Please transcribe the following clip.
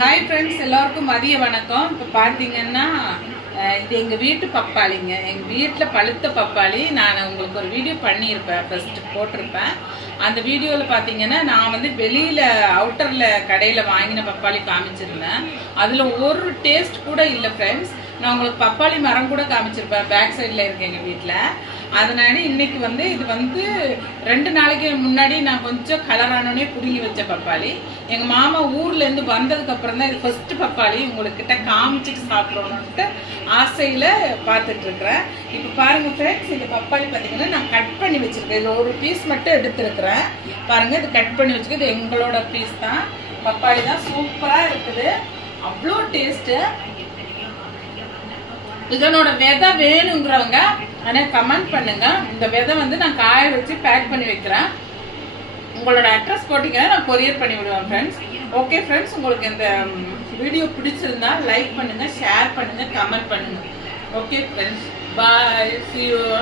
Hi friends எல்லாருக்கும் மதிய வணக்கம். இப்போ பார்த்தீங்கன்னா இது எங்கள் வீட்டு பப்பாளிங்க. எங்கள் வீட்டில் பழுத்த பப்பாளி. நான் உங்களுக்கு ஒரு வீடியோ பண்ணியிருப்பேன். ஃபஸ்ட்டு போட்டிருப்பேன். அந்த வீடியோவில் பார்த்தீங்கன்னா நான் வந்து வெளியில் அவுட்டரில் கடையில் வாங்கின பப்பாளி காமிச்சிருந்தேன். அதில் ஒரு டேஸ்ட் கூட இல்லை ஃப்ரெண்ட்ஸ் நான் உங்களுக்கு பப்பாளி மரம் கூட காமிச்சிருப்பேன். பேக் சைடில் இருக்கு எங்கள் வீட்டில் அதனால இன்னைக்கு வந்து இது வந்து ரெண்டு நாளைக்கு முன்னாடி நான் கொஞ்சம் கலரானோடனே புடுங்கி வச்ச பப்பாளி. எங்கள் மாமா ஊர்லேருந்து வந்ததுக்கப்புறம் தான் இது ஃபஸ்ட்டு பப்பாளி உங்கள்கிட்ட காமிச்சிட்டு சாப்பிடணுன்ட்டு ஆசையில் பார்த்துட்ருக்குறேன் இப்போ பாருங்கள் ஃப்ரெண்ட்ஸ் இந்த பப்பாளி பார்த்தீங்கன்னா நான் கட் பண்ணி வச்சுருக்கேன். இதில் ஒரு பீஸ் மட்டும் எடுத்துருக்குறேன். பாருங்கள் இது கட் பண்ணி வச்சுருக்கு இது எங்களோட பீஸ் தான். பப்பாளி தான் சூப்பராக இருக்குது. அவ்வளோ டேஸ்ட்டு இதனோட விதை வேணுங்கிறவங்க ஆனால் கமெண்ட் பண்ணுங்க. இந்த விதை வந்து நான் காய வச்சு பேக் பண்ணி வைக்கிறேன். உங்களோட அட்ரஸ் போட்டிங்கன்னா நான் கொரியர் பண்ணி விடுவேன் ஃப்ரெண்ட்ஸ் ஓகே ஃப்ரெண்ட்ஸ் உங்களுக்கு இந்த வீடியோ பிடிச்சிருந்தா லைக் பண்ணுங்க ஷேர் பண்ணுங்க கமெண்ட் பண்ணுங்க. Okay friends bye C